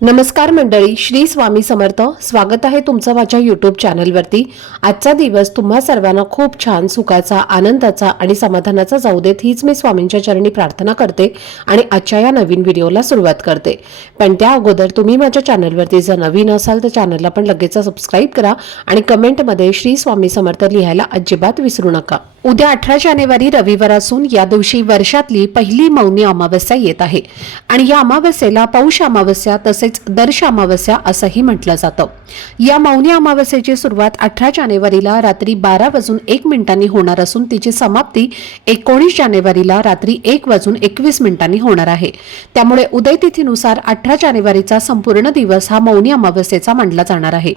नमस्कार मंडळी श्री स्वामी समर्थ. स्वागत आहे तुमचं माझ्या यूट्यूब चॅनलवरती आजचा दिवस तुम्हा सर्वांना खूप छान सुखाचा आनंदाचा आणि समाधानाचा जाऊ देत हीच मी स्वामींच्या चरणी प्रार्थना करते आणि आजच्या या नवीन व्हिडिओला सुरुवात करते. पण त्या अगोदर तुम्ही माझ्या चॅनलवरती जर नवीन असाल तर चॅनलला पण लगेच सबस्क्राईब करा आणि कमेंटमध्ये श्री स्वामी समर्थ लिहायला अजिबात विसरू नका. उद्या अठरा जानेवारी रविवार असून या दिवशी वर्षातली पहिली मौनी अमावस्या येत आहे. आणि या अमावस्येला पौष अमावस्या तसेच दर्श अमावस्या असंही म्हटलं जातं. या मौनी अमावस्येची सुरुवात अठरा जानेवारीला रात्री बारा वाजून एक मिनिटांनी होणार असून तिची समाप्ती एकोणीस जानेवारीला रात्री एक वाजून एकवीस मिनिटांनी होणार आहे. त्यामुळे उदय तिथीनुसार अठरा जानेवारीचा संपूर्ण दिवस हा मौनी अमावस्येचा मानला जाणार आहे.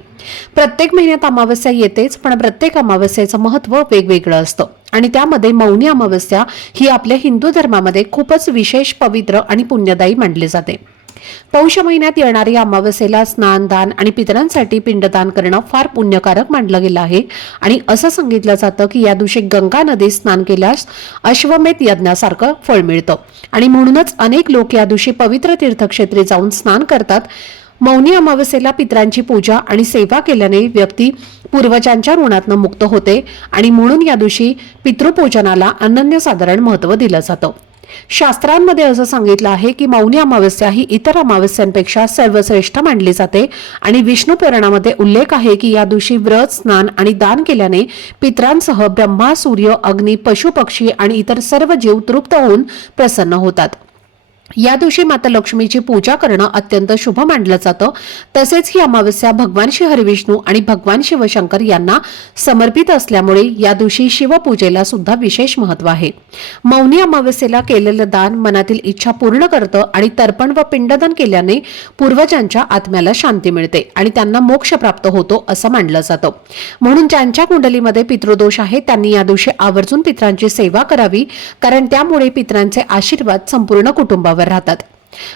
प्रत्येक महिन्यात अमावस्या येतेच पण प्रत्येक अमावस्येचं महत्त्व वेगवेगळं असतं आणि त्यामध्ये मौनी अमावस्या ही आपल्या हिंदू धर्मामध्ये खूपच विशेष पवित्र आणि पुण्यदायी मानली जाते. पौष महिन्यात येणाऱ्या अमावस्येला स्नानदान आणि पितरांसाठी पिंडदान करणं फार पुण्यकारक मानलं गेलं आहे. आणि असं सांगितलं जातं की या दिवशी गंगा नदीत स्नान केल्यास अश्वमेध यज्ञासारखं फळ मिळतं. आणि म्हणूनच अनेक लोक या दिवशी पवित्र तीर्थक्षेत्री जाऊन स्नान करतात. मौनी अमावस्येला पितरांची पूजा आणि सेवा केल्याने व्यक्ती पूर्वजांच्या ऋणातनं मुक्त होते. आणि म्हणून या दिवशी पितृपूजनाला अनन्यसाधारण महत्त्व दिलं जातं. शास्त्रांमध्ये असं सांगितलं आहे की मौनी अमावस्या ही इतर अमावस्यांपेक्षा सर्वश्रेष्ठ मानली जाते. आणि विष्णू पुराणामध्ये उल्लेख आहे की या दिवशी व्रत स्नान आणि दान केल्याने पितरांसह ब्रह्मा सूर्य अग्नी पशु पक्षी आणि इतर सर्व जीव तृप्त होऊन प्रसन्न होतात. या दिवशी माता लक्ष्मीची पूजा करणं अत्यंत शुभ मानलं जातं. तसेच ही अमावस्या भगवान श्री हरिविष्णू आणि भगवान शिवशंकर यांना समर्पित असल्यामुळे या दिवशी शिवपूजेला सुद्धा विशेष महत्त्व आहे. मौनी अमावस्येला केलेलं दान मनातील इच्छा पूर्ण करतं आणि तर्पण व पिंडदान केल्याने पूर्वजांच्या आत्म्याला शांती मिळते आणि त्यांना मोक्ष प्राप्त होतो असं मानलं जातं. म्हणून ज्यांच्या कुंडलीमध्ये पितृदोष आहे त्यांनी या दिवशी आवर्जून पित्रांची सेवा करावी कारण त्यामुळे पित्रांचे आशीर्वाद संपूर्ण कुटुंबावर राहतात.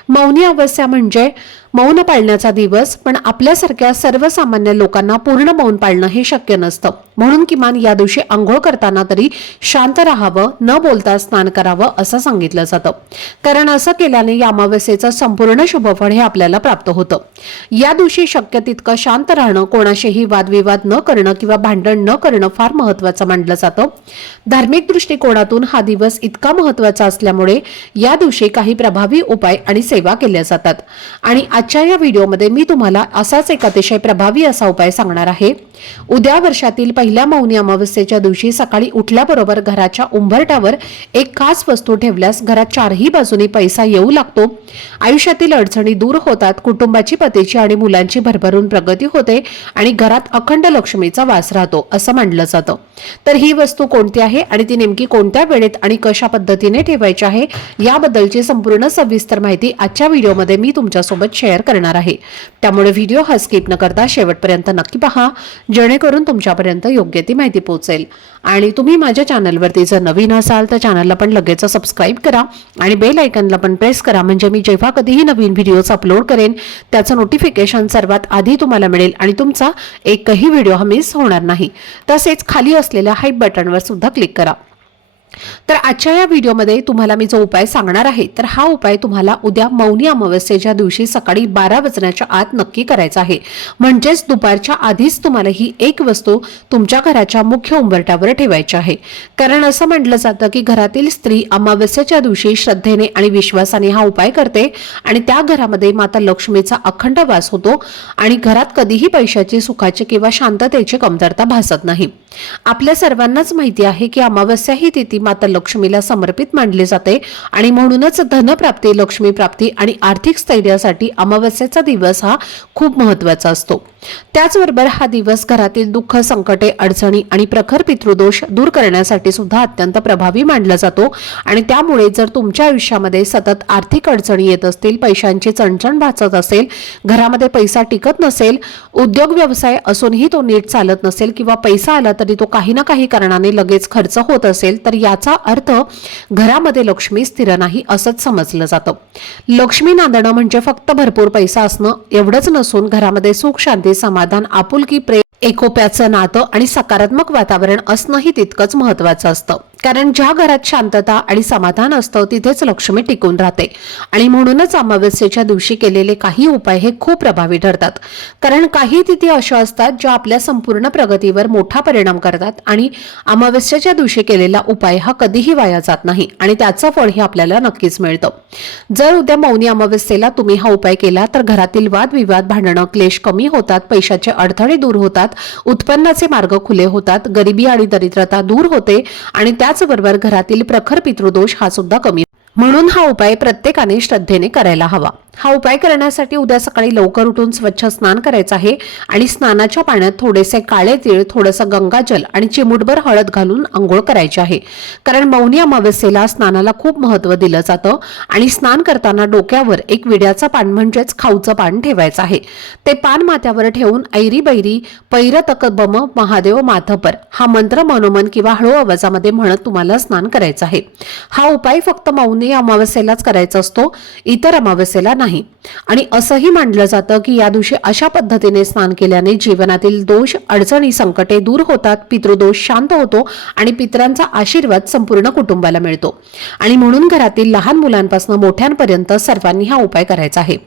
मौनी अवस्था म्हणजे मौन पाळण्याचा दिवस पण आपल्यासारख्या सर्वसामान्य लोकांना पूर्ण मौन पाळणं हे शक्य नसतं. म्हणून किमान या दिवशी आंघोळ करताना तरी शांत राहावं न बोलता स्नान करावं असं सांगितलं जातं. कारण असं केल्याने या अमावस्येचं संपूर्ण शुभफळ हे आपल्याला प्राप्त होतं. या दिवशी शक्य तितकं शांत राहणं कोणाशीही वादविवाद न करणं किंवा भांडण न करणं फार महत्वाचं मानलं जातं. धार्मिक दृष्टिकोनातून हा दिवस इतका महत्त्वाचा असल्यामुळे या दिवशी काही प्रभावी उपाय आणि सेवा केल्या जातात. आणि आजच्या या व्हिडिओमध्ये मी तुम्हाला असाच एक अतिशय प्रभावी असा उपाय सांगणार आहे. उद्या वर्षातील पहिल्या मौनी अमावस्येच्या दिवशी सकाळी उठल्याबरोबर घराच्या उंबरट्यावर एक खास वस्तू ठेवल्यास घरात चारही बाजूनी पैसा येऊ लागतो. आयुष्यातील अडचणी दूर होतात कुटुंबाची पतीची आणि मुलांची भरभरून प्रगती होते आणि घरात अखंड लक्ष्मीचा वास राहतो असं मानलं जातं. तर ही वस्तू कोणती आहे आणि ती नेमकी कोणत्या वेळेत आणि कशा पद्धतीने ठेवायची आहे याबद्दलची संपूर्ण सविस्तर माहिती आजच्या व्हिडिओमध्ये मी तुमच्यासोबत शेअर करणार आहे. त्यामुळे व्हिडिओ हा स्किप न करता शेवटपर्यंत नक्की पहा जेणेकरून तुमच्यापर्यंत योग्य ती माहिती पोहोचेल. आणि तुम्ही माझ्या चॅनलवरती जर नवीन असाल तर चॅनलला पण लगेच सबस्क्राईब करा आणि बेल आयकनला पण प्रेस करा. म्हणजे मी जेव्हा कधीही नवीन व्हिडिओज अपलोड करेन त्याचं नोटिफिकेशन सर्वात आधी तुम्हाला मिळेल आणि तुमचा एकही व्हिडिओ हा मिस होणार नाही. तसेच खाली असलेल्या हाईप बटनवर सुद्धा क्लिक करा. तर आजच्या या व्हिडिओमध्ये तुम्हाला मी जो उपाय सांगणार आहे तर हा उपाय तुम्हाला उद्या मौनी अमावस्येच्या दिवशी सकाळी बारा वाजण्याच्या आत नक्की करायचा आहे. म्हणजेच दुपारच्या आधीच तुम्हाला ही एक वस्तू तुमच्या घराच्या मुख्य उंबरट्यावर ठेवायची आहे. कारण असं म्हटलं जातं की घरातील स्त्री अमावस्येच्या दिवशी श्रद्धेने आणि विश्वासाने हा उपाय करते आणि त्या घरामध्ये माता लक्ष्मीचा अखंड वास होतो आणि घरात कधीही पैशाची सुखाची किंवा शांततेची कमतरता भासत नाही. आपल्या सर्वांनाच माहिती आहे की अमावस्या ही तिथी माता लक्ष्मीला समर्पित मानले जाते. आणि म्हणूनच धनप्राप्ती लक्ष्मी प्राप्ती आणि आर्थिक स्थैर्यासाठी अमावस्येचा दिवस हा खूप महत्त्वाचा असतो. त्याचबरोबर हा दिवस घरातील दुःख संकटे अडचणी आणि प्रखर पितृदोष दूर करण्यासाठी सुद्धा अत्यंत प्रभावी मानला जातो. आणि त्यामुळे जर तुमच्या आयुष्यामध्ये सतत आर्थिक अडचणी येत असतील पैशांची चणचण भाचत असेल घरामध्ये पैसा टिकत नसेल उद्योग व्यवसाय असूनही तो नीट चालत नसेल किंवा पैसा आला तरी तो काही ना काही कारणाने लगेच खर्च होत असेल तर या याचा अर्थ घरामध्ये लक्ष्मी स्थिर नाही असंच समजलं जातं. लक्ष्मी नांदणं म्हणजे फक्त भरपूर पैसा असणं एवढंच नसून घरामध्ये सुख शांती समाधान आपुलकी प्रेम एकोप्याचं नातं आणि सकारात्मक वातावरण असणंही तितकंच महत्वाचं असतं. कारण ज्या घरात शांतता आणि समाधान असतं तिथेच लक्ष्मी टिकून राहते. आणि म्हणूनच अमावस्येच्या दिवशी केलेले काही उपाय हे खूप प्रभावी ठरतात. कारण काही तिथी अशा असतात ज्या आपल्या संपूर्ण प्रगतीवर मोठा परिणाम करतात आणि अमावस्येच्या दिवशी केलेला उपाय हा कधीही वाया जात नाही आणि त्याचं फळ हे आपल्याला नक्कीच मिळतं. जर उद्या मौनी अमावस्येला तुम्ही हा उपाय केला तर घरातील वादविवाद भांडणं क्लेश कमी होतात पैशाचे अडथळे दूर होतात उत्पन्नाचे मार्ग खुले होतात गरिबी आणि दरिद्रता दूर होते आणि त्या त्याचबरोबर घरातील प्रखर पितृदोष हा सुद्धा कमी. म्हणून हा उपाय प्रत्येकाने श्रद्धेने करायला हवा. हा उपाय करण्यासाठी उद्या सकाळी लवकर उठून स्वच्छ स्नान करायचं आहे आणि स्नानाच्या पाण्यात थोडेसे काळे तीळ थोडंसं गंगाजल आणि चिमूटभर हळद घालून आंघोळ करायची आहे. कारण मौनी अमावस्येला स्नानाला खूप महत्त्व दिलं जातं आणि स्नान करताना डोक्यावर एक विड्याचं पान म्हणजेच खाऊचं पान ठेवायचं आहे. ते पान माथ्यावर ठेवून ऐरी बैरी पैर तकबम महादेव माथपर हा मंत्र मनोमन किंवा हळू आवाजामध्ये म्हणत तुम्हाला स्नान करायचं आहे. हा उपाय फक्त मौनी अमावस्येलाच करायचा असतो इतर अमावस्येला नाही. आणि असंही मानलं जातं की या दिवशी अशा पद्धतीने स्नान केल्याने जीवनातील दोष अडचणी संकटे दूर होतात पितृदोष शांत होतो आणि पितरांचा आशीर्वाद संपूर्ण कुटुंबाला मिळतो. आणि म्हणून घरातील लहान मुलांपासून मोठ्यांपर्यंत सर्वांनी हा उपाय करायचा आहे.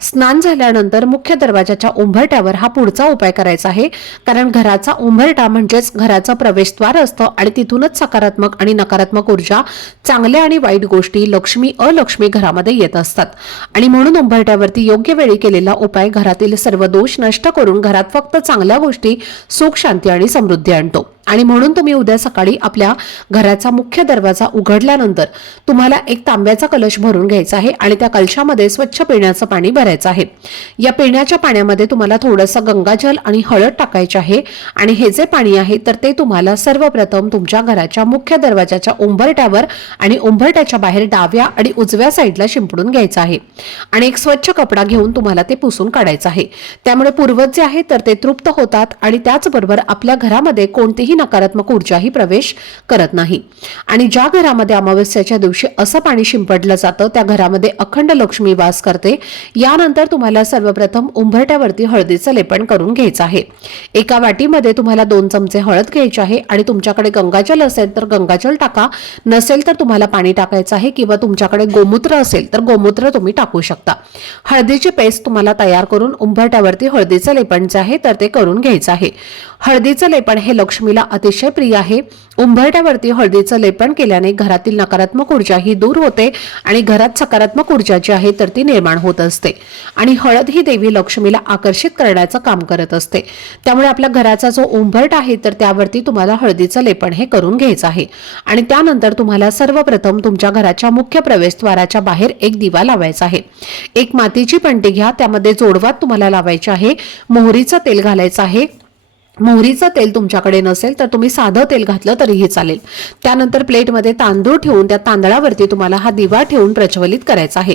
स्नान झाल्यानंतर मुख्य दरवाजाच्या उंबरट्यावर हा पुढचा उपाय करायचा आहे. कारण घराचा उंबरटा म्हणजेच घराचं प्रवेशद्वार असतं आणि तिथूनच सकारात्मक आणि नकारात्मक ऊर्जा चांगल्या आणि वाईट गोष्टी लक्ष्मी अलक्ष्मी घरामध्ये येत असतात. आणि म्हणून उंबरट्यावरती योग्य वेळी केलेला उपाय घरातील सर्व दोष नष्ट करून घरात फक्त चांगल्या गोष्टी सुख शांती आणि समृद्धी आणतो. आणि म्हणून तुम्ही उद्या सकाळी आपल्या घराचा मुख्य दरवाजा उघडल्यानंतर तुम्हाला एक तांब्याचा कलश भरून घ्यायचा आहे आणि त्या कलशामध्ये स्वच्छ पिण्याचं पाणी भरायचं आहे. या पिण्याच्या पाण्यामध्ये तुम्हाला थोडंसं गंगाजल आणि हळद टाकायचे आहे आणि हे जे पाणी आहे तर ते तुम्हाला सर्वप्रथम तुमच्या घराच्या मुख्य दरवाजाच्या उंबरट्यावर आणि उंबरट्याच्या बाहेर डाव्या आणि उजव्या साईडला शिंपडून घ्यायचं आहे. आणि एक स्वच्छ कपडा घेऊन तुम्हाला ते पुसून काढायचं आहे. त्यामुळे पूर्वज जे आहे तर ते तृप्त होतात आणि त्याचबरोबर आपल्या घरामध्ये कोणतीही नकारात्मक ऊर्जाही प्रवेश करत नाही. आणि ज्या घरामध्ये अमावस्याच्या दिवशी असं पाणी शिंपडलं जातं त्या घरामध्ये अखंड लक्ष्मी वास करते यानंतर तुम्हाला सर्वप्रथम उंबरट्यावरती हळदीचं लेपन करून घ्यायचं आहे. एका वाटीमध्ये तुम्हाला दोन चमचे हळद घ्यायची आहे आणि तुमच्याकडे गंगाजल असेल तर गंगाजल टाका. नसेल तर तुम्हाला पाणी टाकायचं आहे किंवा तुमच्याकडे गोमूत्र असेल तर गोमूत्र तुम्ही टाकू शकता. हळदीची पेस्ट तुम्हाला तयार करून उंबरट्यावरती हळदीचं लेपण जे आहे तर ते करून घ्यायचं आहे. हळदीचं लेपण हे लक्ष्मीला अतिशय प्रिय आहे. उंबरट्यावरती हळदीचं लेपन केल्याने घरातील नकारात्मक ऊर्जा ही दूर होते आणि घरात सकारात्मक ऊर्जा जी आहे तर ती निर्माण होत असते. आणि हळद ही देवी लक्ष्मीला आकर्षित करण्याचं काम करत असते. त्यामुळे आपल्या घराचा जो उंबरट आहे तर त्यावरती तुम्हाला हळदीचं लेपन हे करून घ्यायचं आहे. आणि त्यानंतर तुम्हाला सर्वप्रथम तुमच्या घराच्या मुख्य प्रवेशद्वाराच्या बाहेर एक दिवा लावायचा आहे. एक मातीची पंटी घ्या त्यामध्ये जोडवात तुम्हाला लावायची आहे. मोहरीचं तेल घालायचं आहे. मोहरीचं तेल तुमच्याकडे नसेल तर तुम्ही साधं तेल घातलं तरीही चालेल. त्यानंतर प्लेटमध्ये तांदूळ ठेवून त्या तांदळावरती तुम्हाला हा दिवा ठेवून प्रज्वलित करायचा आहे.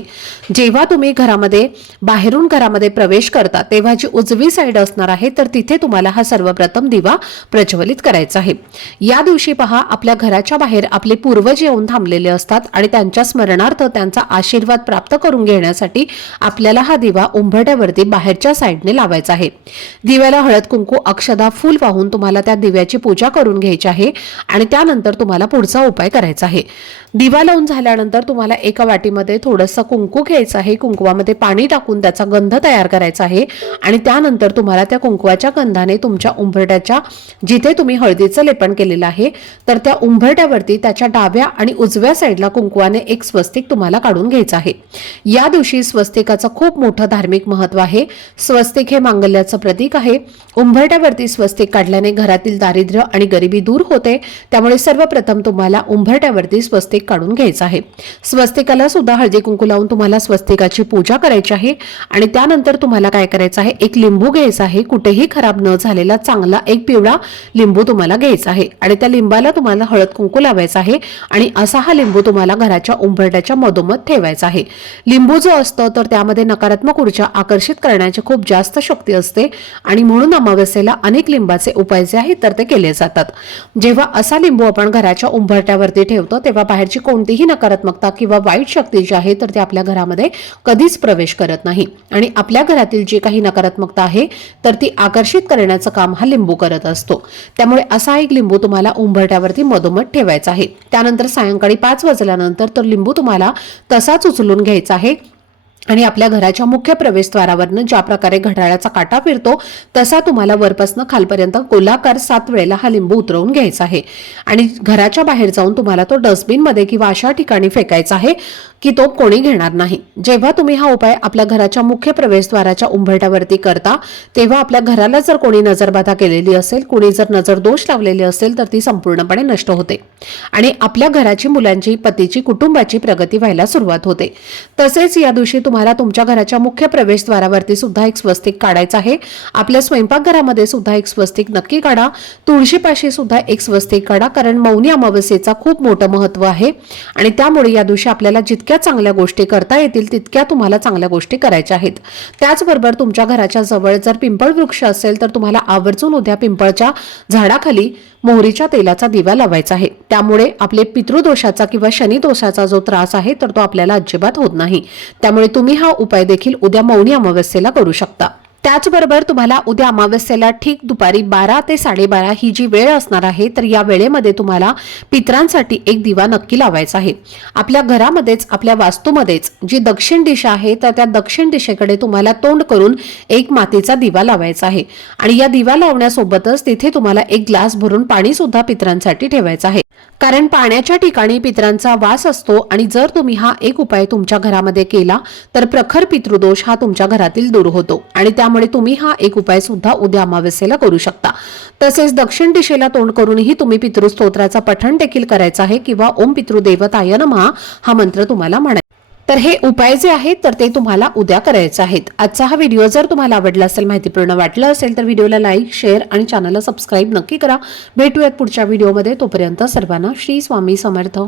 जेव्हा तुम्ही घरामध्ये बाहेरून घरामध्ये प्रवेश करता तेव्हा जी उजवी साईड असणार आहे तर तिथे तुम्हाला हा सर्वप्रथम दिवा प्रज्वलित करायचा आहे. या दिवशी पहा आपल्या घराच्या बाहेर आपले पूर्वज येऊन थांबलेले असतात आणि त्यांच्या स्मरणार्थ त्यांचा आशीर्वाद प्राप्त करून घेण्यासाठी आपल्याला हा दिवा उंबरट्यावरती बाहेरच्या साईडने लावायचा आहे. दिव्याला हळद कुंकू अक्षदा फूल वाहून तुम्हाला त्या दिव्याची पूजा करून घ्यायची आहे आणि त्यानंतर तुम्हाला पुढचा उपाय करायचा आहे. दिवा लावून झाल्यानंतर तुम्हाला एका वाटीमध्ये थोडंसं कुंकू घ्यायचं आहे. कुंकवामध्ये पाणी टाकून त्याचा गंध तयार करायचा आहे आणि त्यानंतर तुम्हाला त्या कुंकवाच्या गंधाने तुमच्या उंबरट्याच्या जिथे तुम्ही हळदीचं लेपन केलेलं आहे तर त्या उंबरट्यावरती त्याच्या डाव्या आणि उजव्या साईडला कुंकवाने एक स्वस्तिक तुम्हाला काढून घ्यायचं आहे. या दिवशी स्वस्तिकाचं खूप मोठं धार्मिक महत्त्व आहे. स्वस्तिक हे मांगल्याचं प्रतीक आहे. उंबरट्यावरती स्वस्तिक काढल्याने घरातील दारिद्र्य आणि गरिबी दूर होते. त्यामुळे सर्वप्रथम तुम्हाला उंबरट्यावरती स्वस्तिक काढून घ्यायचं आहे. स्वस्तिकाला सुद्धा हळदी कुंकू लावून तुम्हाला स्वस्तिकाची पूजा करायची आहे. आणि त्यानंतर तुम्हाला काय करायचं आहे? एक लिंबू घ्यायचा आहे. कुठेही खराब न झालेला चांगला एक पिवळा लिंबू तुम्हाला घ्यायचा आहे. आणि त्या लिंबाला तुम्हाला हळद कुंकू लावायचा आहे. आणि असा हा लिंबू तुम्हाला घराच्या उंबरट्याच्या मधोमध ठेवायचा आहे. लिंबू जो असतो तर त्यामध्ये नकारात्मक ऊर्जा आकर्षित करण्याची खूप जास्त शक्ती असते. आणि म्हणून अमावस्येला अनेक लिंबाचे उपाय जे आहेत तर ते केले जातात. जेव्हा असा लिंबू आपण घराच्या उंबरट्यावरती ठेवतो तेव्हा बाहेरची कोणतीही नकारात्मकता किंवा वाईट शक्ती जी आहे तर ती आपल्या घरामध्ये कधीच प्रवेश करत नाही. आणि आपल्या घरातील जी काही नकारात्मकता आहे तर ती आकर्षित करण्याचं काम हा लिंबू करत असतो. त्यामुळे असा एक लिंबू तुम्हाला उंबरट्यावरती मधोमध ठेवायचा आहे. त्यानंतर सायंकाळी पाच वाजल्यानंतर तो लिंबू तुम्हाला तसाच उचलून घ्यायचा आहे. आणि आपल्या घराच्या मुख्य प्रवेशद्वारावरनं ज्या प्रकारे घड्याळाचा काटा फिरतो तसा तुम्हाला वरपासनं खालपर्यंत गोलाकार सात वेळेला हा लिंबू उतरवून घ्यायचा आहे. आणि घराच्या बाहेर जाऊन तुम्हाला तो डस्टबिनमध्ये किंवा अशा ठिकाणी फेकायचा आहे. की तो कोणी घेणार नाही. जेव्हा तुम्ही हा उपाय आपल्या घराच्या मुख्य प्रवेशद्वाराच्या उंबरट्यावरती करता तेव्हा आपल्या घराला जर कोणी नजरबाधा केलेली असेल कोणी जर नजर दोष लावलेली असेल तर ती संपूर्णपणे नष्ट होते. आणि आपल्या घराची मुलांची पतीची कुटुंबाची प्रगती व्हायला सुरुवात होते. तसेच या दिवशी तुम्हाला तुमच्या घराच्या मुख्य प्रवेशद्वारावरती सुद्धा एक स्वस्तिक काढायचं आहे. आपल्या स्वयंपाकघरामध्ये सुद्धा एक स्वस्तिक नक्की काढा. तुळशीपाशी सुद्धा एक स्वस्तिक काढा कारण मौनी अमावस्येचा खूप मोठं महत्त्व आहे. आणि त्यामुळे या दिवशी आपल्याला जितके जितक्या चांगल्या गोष्टी करता येतील तितक्या तुम्हाला चांगल्या गोष्टी करायच्या आहेत. त्याचबरोबर तुमच्या घराच्या जवळ जर पिंपळ वृक्ष असेल तर तुम्हाला आवर्जून उद्या पिंपळच्या झाडाखाली मोहरीच्या तेलाचा दिवा लावायचा आहे. त्यामुळे आपले पितृदोषाचा किंवा शनिदोषाचा जो त्रास आहे तर तो आपल्याला अजिबात होत नाही. त्यामुळे तुम्ही हा उपाय देखील उद्या मौनी अमावस्येला करू शकता. त्याचबरोबर तुम्हाला उद्या अमावस्येला ठीक दुपारी बारा ते साडेबारा ही जी वेळ असणार आहे तर या वेळेमध्ये तुम्हाला पित्रांसाठी एक दिवा नक्की लावायचा आहे. आपल्या घरामध्येच आपल्या वास्तूमध्येच जी दक्षिण दिशा आहे तर त्या दक्षिण दिशेकडे तुम्हाला तोंड करून एक मातीचा दिवा लावायचा आहे. आणि या दिवा लावण्यासोबतच तिथे तुम्हाला एक ग्लास भरून पाणी सुद्धा पित्रांसाठी ठेवायचं आहे. कारण पाण्याच्या ठिकाणी पित्रांचा वास असतो आणि जर तुम्ही हा एक उपाय तुमच्या घरामध्ये केला तर प्रखर पितृदोष हा तुमच्या घरातील दूर होतो. आणि त्यामुळे तुम्ही हा एक उपाय सुद्धा उद्या अमावस्येला करू शकता. तसेच दक्षिण दिशेला तोंड करूनही तुम्ही पितृस्तोत्राचा पठण देखील करायचं आहे किंवा ओम पितृदेवताय नमः हा मंत्र तुम्हाला म्हणायचा तर हे उपाय जे आहेत तर ते तुम्हाला उद्या करायचे आहेत. आजचा हा व्हिडिओ जर तुम्हाला आवडला असेल माहितीपूर्ण वाटलं असेल तर व्हिडिओला लाईक शेअर आणि चॅनलला सबस्क्राईब नक्की करा. भेटूयात पुढच्या व्हिडिओमध्ये. तोपर्यंत सर्वांना श्री स्वामी समर्थ.